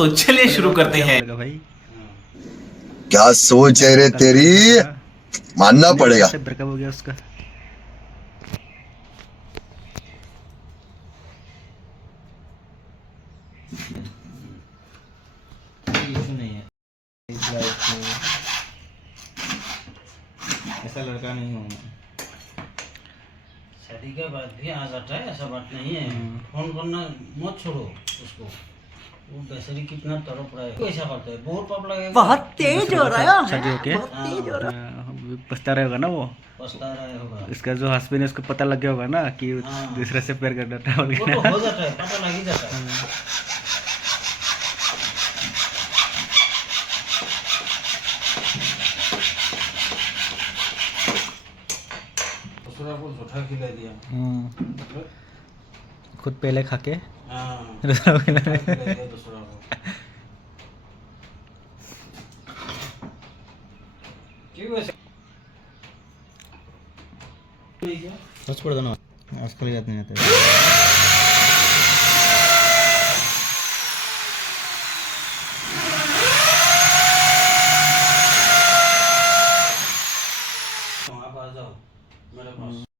दोस्तों चलिए शुरू करते हैं। भाई क्या सोच है रे तेरी, मानना पड़ेगा। ब्रेकअप हो गया उसका। इशू नहीं है इस लाइफ में, ऐसा लड़का नहीं हूँ मैं। शादी के बाद भी आ जाता है, ऐसा बात नहीं है। फोन करना मत छोड़ो उसको, वो बेचारी कितना तड़प रहा है, कैसा करता है, बहुत पाप लगेगा। बहुत तेज हो रहा है, शादी होके बहुत तेज हो रहा है। पछता रहा होगा ना वो, पछता रहा होगा। इसका जो हस्बैंड है उसको पता लग गया होगा ना कि हाँ। दूसरे से प्यार करता है। वो तो हो जाता है, पता लग ही जाता है। दूसरा को झूठा खिला दिया, खुद पहले खा के हाँ, दूसरा को खिला झूठा खिला दिया दूसरा को। क्यों ऐसे सच पड़ दो ना, आजकल याद नहीं आता है।